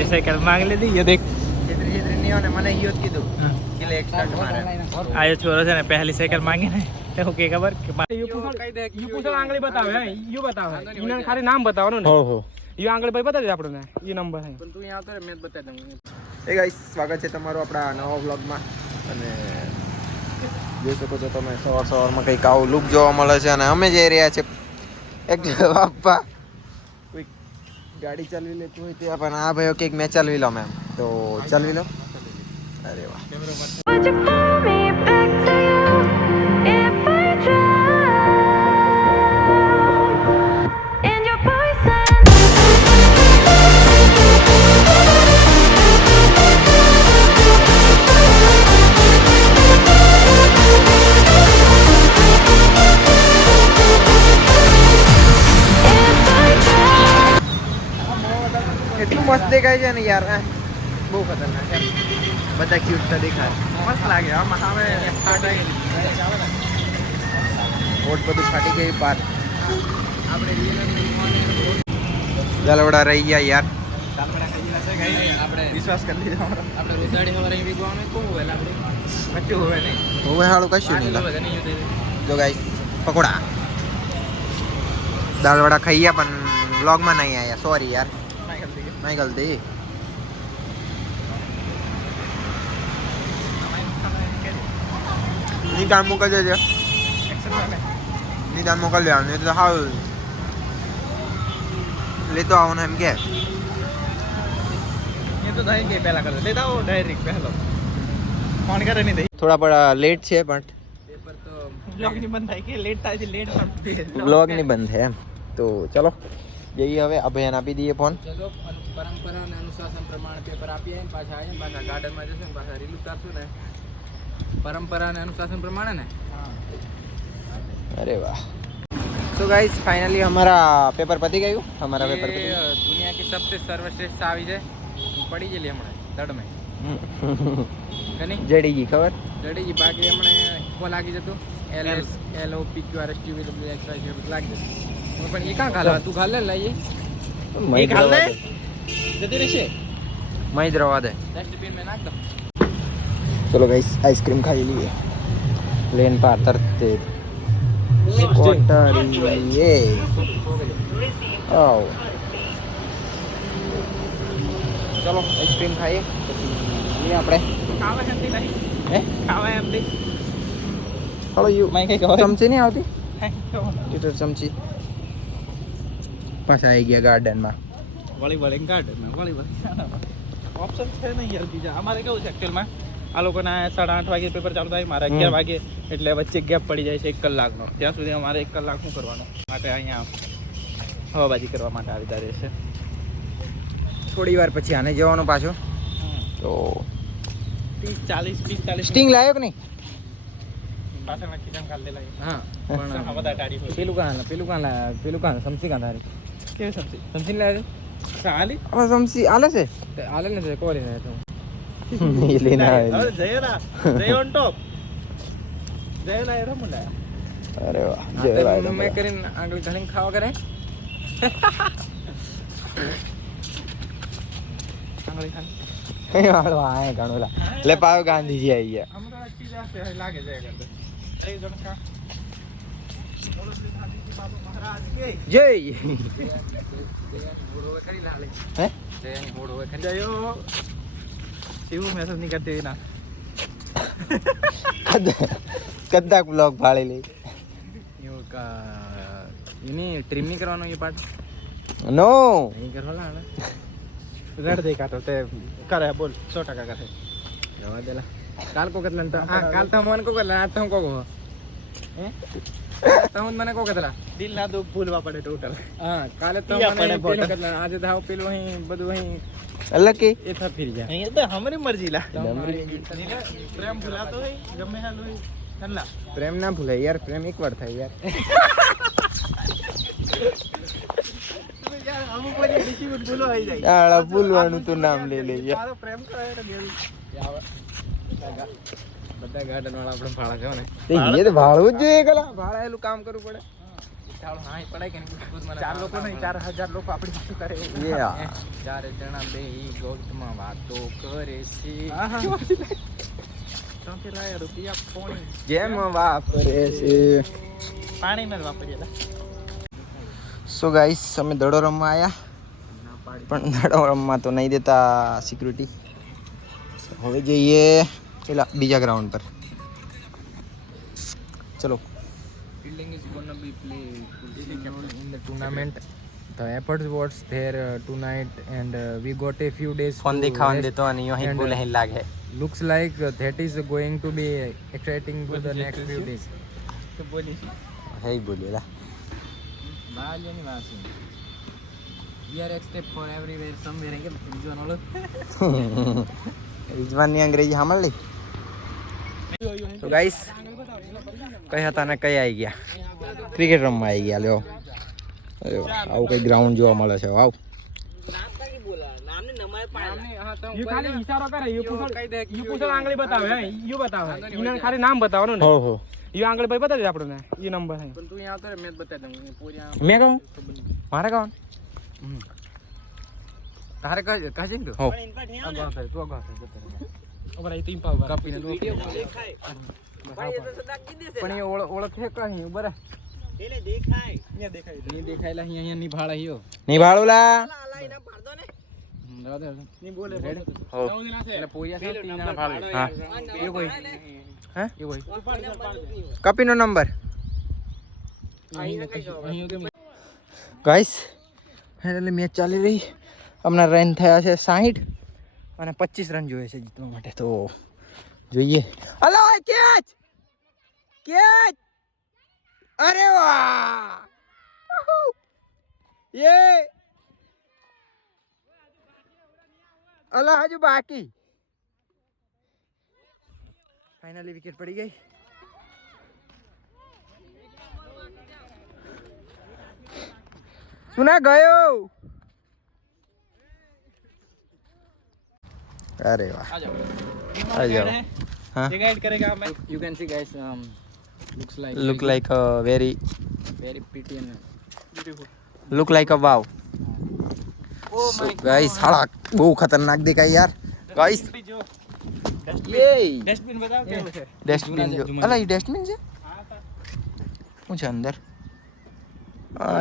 Chhetri cycle मांग ली थी। ये देख छेत्री नहीं होने मैंने यो कीधु किले एक स्टार्ट मारे आयो छोरो છે ને પહેલી સાયકલ માંગી ને તો કે ખબર કે યુ પૂછો આંગળી બતાવે હે યુ બતાવે ઇને ખાલી નામ બતાવવાનું ને હો યુ આંગળી ભાઈ બતાવી દે આપણને ઈ નંબર હે પણ તું અહીંયા આવતો રે મેં બતાવી દઉં. હે ગાઈસ સ્વાગત છે તમારું આપણા નવા વ્લોગમાં અને જોઈ શકો છો તમે સવારમાં કંઈક આવું લુક જોવા મળે છે અને અમે જઈ રહ્યા છે એક બાપા કોઈ ગાડી ચાલવી લેતું હોય ત્યાં પણ આ ભાઈઓ કંઈક મેં ચાલવી લો મેમ તો ચાલવી લો. અરે વાહ એટલું મસ્ત દેખાય છે ને યાર બહુ ખતરનાક છે બધા ક્યુટ તો દેખાય મસ્ત લાગે આમાં સામે ઓટ બધું ફાટી ગયું પાર આપણે જલવડા રહી ગયા યાર આપણે વિશ્વાસ કરી લીધો આપણે રોદાડી હવારે વિગવાનું કોણ હોય આપણે કચ્ચું હોય નહીં હવે હાલું કશું નહીં જો ગાઈસ પકોડા દાળવડા ખાઈ ગયા પણ વ્લોગમાં નહીં આવ્યા સોરી યાર नहीं गलती निदान मोकल दे निदान मोकल दे नहीं तो हाँ ले तो आओ ना हम क्या ये तो दाई के पहला कर लेता हो डायरेक्ट पहला फोन करे नहीं दे थोड़ा बड़ा लेट है बट पेपर तो ब्लॉग नहीं बंद है कि लेट था लेट ब्लॉग नहीं बंद है तो चलो यही હવે અભિયાન આપી દઈએ ફોન ચલો પરંપરા અને અનુશાસન પ્રમાણે પેપર આપીએ પાછા આવીએ પાછા ગાર્ડનમાં જશું ને પાછા રીલ ઉતારશું ને પરંપરા અને અનુશાસન પ્રમાણે ને अरे वाह सो गाइस फाइनली हमारा पेपर पती गયું हमारा पेपर पती दुनिया की सबसे सर्वश्रेष्ठ આવી છે પડી ગયેલી હમણાં દડ में કની જડીજી ખબર જડીજી બાકી હમણે કો લાગી જતું LS LOP QRS TV WXY લાગી જતું પણ એ કાં ખાલા તું ખાલે લઈએ એ ખાલે જતી રહેશે મઈ દ્રવા દે ડસ્ટબિન में નાખ દો चलो गाइस आइसक्रीम खाई लिए लेन पार तरते कोटरिए आओ चलो आइसक्रीम खाइए ये આપણે ખાવા એમ નહીં હે ખાવા એમ નહીં હાલો યુ મેં કઈ કહો ચમચી નહીં આવતી ટીટર ચમચી પાછા આવી ગયા ગાર્ડનમાં વળી વળી ગાર્ડનમાં વળી વળી ઓપ્શન છે નહીં યાર બીજા અમારે કેવું છે એકચ્યુઅલમાં આ લોકોના 8:30 વાગે પેપર ચાલુ થાય મારા 11 વાગે એટલે વચ્ચે ગેપ પડી જાય છે 1 કલાકનો ત્યાં સુધી અમારે 1 કલાક શું કરવાનું માટે અહીંયા હવાબાજી કરવા માટે આવી રહે છે થોડી વાર પછી આને જવાનું પાછો તો 30-40 સ્ટિંગ લાયો કે નહીં પાછળના ખીચામાં કાઢ દેલા હા પણ બધા ટાડી હોય પેલું કાન સમસી કાન તારી કેવી સમજી સમસી લાયો ચાલી હવે સમસી આલે છે આલે ને છે કોરી ને તો ये लेना है अरे जयरा जय ऑन टॉप जयला एरो मुला अरे वाह जय भाई मैं करीन आंगली घलिंग खावा करे आंगली खान हे वालो आए गणोला ले पाव गांधी जी आई है हमरा अच्छी जाते है लागे जय करते जय जन का बोलो श्री गांधी जी बाबा महाराज के जय घोड़ो करी लाले हैं जय घोड़ो करी जयो शिव मैसेज नहीं करते ना कद्दा ब्लॉग फाड़ी ली यो का इनी ट्रिम नहीं करवानो ये पार्ट नो नहीं करवाला ना रड देखा तो ते करे बोल 100% करे जवा देला काल को कतला हां काल तो मन को कतला आज तो को हैं तो મને કો કતલા દિલ ના દો ભૂલવા પડે ટોટલ હા કાલે તો મને પેલું કતલા આજે ધાવ પેલું અહીં બધું અહીં अलग की એ થા ફરી જા અહીં તો હમરી મરજી લા પ્રેમ ભૂલાતો હે ગમે હાલો કલ્લા प्रेम ना भूले यार प्रेम एक बार था यार यार हम कोई डिस्ट्रीब्यूट बोलो आई जाए यार भूलવાનું તો નામ લઈ લેજે મારો પ્રેમ કરે તો ગેલ બધા ગાર્ડન વાળા આપણે ભાડા છે ને એ તો ભાડું જ જોઈએ કલા ભાડા એલું કામ કરવું પડે ચાલો હા પડાય કે ચાર લોકો નહીં 4000 લોકો આપણી વાતો કરે ચાર જણા બે ગૌતમાં વાતો કરે છે તો કે લાયા રૂપિયા પોણી જેમ વાપરે છે પાણીમાં જ વાપરીએ સો ગાઈસ અમે દડો રમવા આવ્યા પણ દડો રમવા તો નહીં દેતા સિક્યુરિટી હવે જઈએ પેલા બીજા ગ્રાઉન્ડ પર ચલો fielding is gonna be played in the tournament. The efforts was there tonight and we got a few days phone to દેખાવા rest. દેતો અને અહીં બોલે અહીં લાગે Looks like that is going to be exciting for the next few days. તો બોલી હે બોલેલા બાલ્યની વાસી we are except for everywhere somewhere કે બીજો નોલો રિજવાનની અંગ્રેજી સાંભળ લી તો ગાઈસ કઈ હતા ને કઈ આવી ગયા ક્રિકેટ રમવા આવી ગયા લ્યો આવું કઈ ગ્રાઉન્ડ જોવા મળે છે વાવ યુ ખાલી ઈશારો કરે યુ પૂછો આંગળી બતાવે યુ બતાવે ઇને ખાલી નામ બતાવવાનું ને હો યુ આંગળી ભાઈ બતાવી દે આપણને ઈ નંબર છે પણ તું અહીંયા આવતો રે મેચ બતાવી દઉં પૂરી મેં કહું મારે કહું તારે કહે ને તું હો આગળ થાય તું આગળ થાય ઓબર આઈ ટીમ પાવ કાપીને દો પણ એ ઓળખે કहीं બરા એને દેખાય અહીંયા દેખાય ની દેખાયલા અહીંયા ની ભાળા હિયો નિભાળુલા ની બોલે હો એટલે પોયા સાથે તીના ભાળે હા એ કોઈ હે એ કોઈ કપીનો નંબર ગાઈસ એટલે મેચ ચાલી રહી હમણાં રન થયા છે 60 અને 25 રન જોઈએ છે જીતવા માટે તો જોઈએ અલો કેચ કેચ અરે વાહ યે અલા હજુ બાકી ફાઇનલી વિકેટ પડી ગઈ સુના ગયો अरे वाह आ जाओ हाँ ये गाइड करेगा मैं you can see guys looks like a very pretty and beautiful look like a wow so guys हाड़ा वो खतरनाक दिखा यार guys ये डस्टबिन बताओ क्या है डस्टबिन जो अला ये डस्टबिन છે શું છે અંદર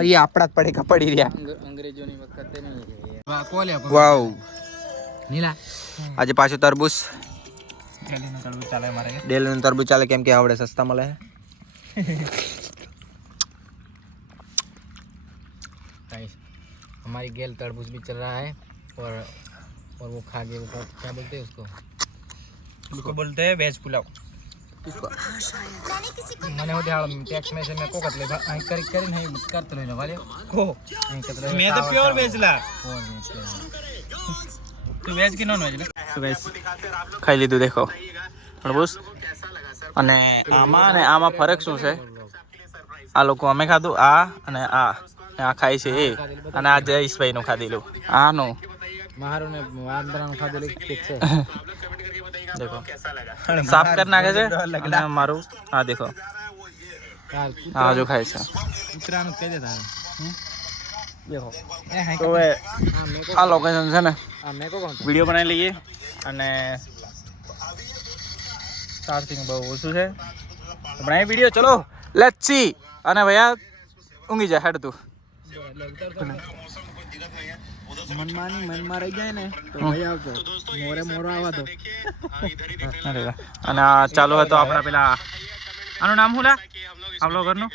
ये આપડા જ પડે પડી રહ્યા અંગ્રેજોની વખતે નહીં વાહ કોલે વાવ નીલા આજે પાછું તરબૂચ ડેલીનું તરબૂચ ચાલે મારે ડેલીનું તરબૂચ ચાલે કેમ કે આવડે સસ્તા મળે गाइस हमारी गेल तरबूज भी चल रहा है और वो खा गए वो क्या बोलते हैं उसको बोलते हैं वेज पुलाव मैंने होते हाल टैक्स में से मैं को कतले आई कर नहीं करते ले वाले को नहीं कतले मैं तो प्योर वेज ला प्योर वेज તો વેજ કે નોન વેજ ને તો ગાઈસ ખાઈ લીધું દેખો તરબૂચ અને આમાં ફરક શું છે આ લોકો અમે ખાધું આ અને આ ખાય છે એ અને આ જયેશભાઈ નું ખાધેલું આનું મારું ને વાંદરાનું ખાધેલું ઠીક છે देखो साफ कर नाखे છે અને મારું આ દેખો આ જો ખાય છે કૂતરાનું કહી દે તારે દેખો તો હવે આ લોકેશન છે ને આ મેં કોણ વિડીયો બનાવી લઈએ અને ચાર્જિંગ બહુ ઓછું છે તો બનાવી વિડીયો ચલો લેટ્સ સી અને ભૈયા ઊંઘી જા હેડ તું મનમાં રહી જાય ને તો ભાઈ આવતો મોરે આવા તો અરે વાહ અને આ ચાલુ હતો આપણા પેલા આનું નામ શું લા આ બ્લોગરનું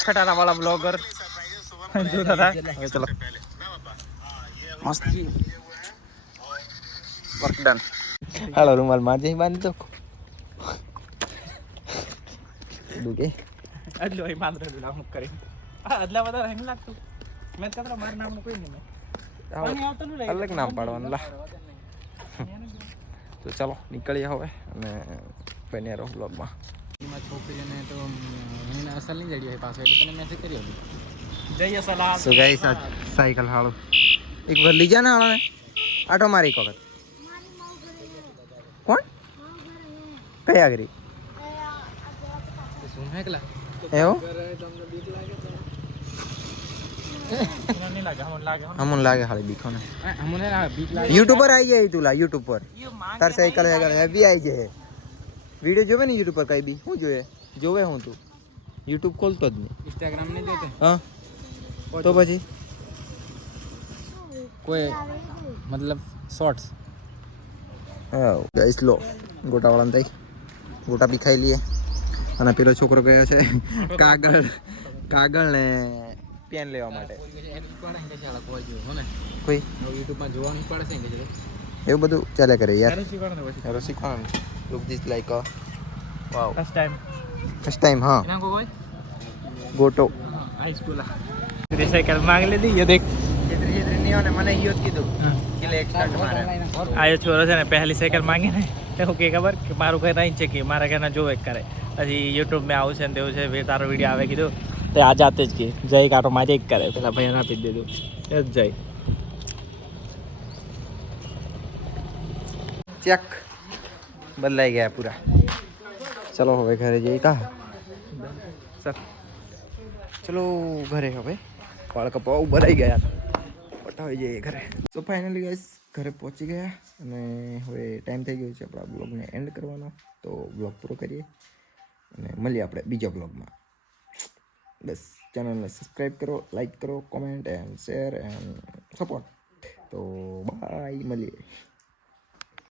ખટારા વાળા બ્લોગર જોતા હતા હવે ચલો મસ્તી વર્ક ડન હાલો રૂમાલ મારજે બાંધી દો દુકે આટલો એ બાંધરેલું લાવું કરી આટલા બધા રહીને લાગતું મેં કતરા માર નામનું કોઈ નહીં અલગ નામ પાડવાનું લા તો ચાલો નીકળીએ હવે અને બન્યા રહો બ્લોગમાં છોકરીને તો એને અસલ નહીં જડી હોય પાછો એટલે તને મેસેજ કરી હતી જય સલામ સો ગાઈસ આ સાયકલ હાલો એક વાર લઈ જા ને હાલો ને આટો મારી એક વખત કોણ કઈ આગરી શું હેકલા એવું તમને બીક લાગે તો અમુન લાગે હાલી બીખો ને અમને ના બીક લાગે યુટ્યુબ પર આવી જાય તુલા યુટ્યુબ પર તાર સાયકલ હેવી આવી જાય વિડિયો જોવે ને યુટ્યુબ પર કઈ બી શું જોવે જોવે હું તું યુટ્યુબ ખોલતો જ નહીં ઇન્સ્ટાગ્રામ નહીં જોતો હા તો પછી કોઈ મતલબ શોર્ટ્સ હા ગાઈસ લો ગોટાવાળાને થઈ ગોટા બી ખાઈ લઈએ અને પેલો છોકરો ગયો છે કાગળ ને પેન લેવા માટે કોઈ યુટ્યુબમાં જોવાનું પડશે ને એવું બધું ચાલે કરે યાર યાર શીખવાનું look this like a wow first time હા ગોટો हाई स्कूल साइकिल मांग लेती ये देख नहीं होने मैंने यो કીધું કે લે એક્સ્ટ્રા મારે आयो छोरो છે ને પહેલી સાયકલ માંગી ને તો કે ખબર કે મારું ઘર અહીં છે કે મારા ઘરના જોવે કરે પછી યુટ્યુબ માં આવશે ને તેવું છે તારો વિડીયો આવે કીધું તો આ જાતે જ કે જય કાંટો માજે જ કરે પેલા ભાઈને આપી દીધું એ જ જય ચેક બદલાઈ ગયા પૂરા ચલો હવે ઘરે જઈએ કા સર ચલો ઘરે હવે વાળ કપાવ ભરાઈ ગયા પટાવી જઈએ ઘરે તો ફાઇનલી ગાઈસ ઘરે પહોંચી ગયા અને હવે ટાઈમ થઈ ગયો છે આપણા બ્લોગને એન્ડ કરવાનો તો બ્લોગ પૂરો કરીએ અને મળીએ આપણે બીજા બ્લોગમાં બસ ચેનલને સબસ્ક્રાઈબ કરો લાઈક કરો comment and share and support તો બાય મળીએ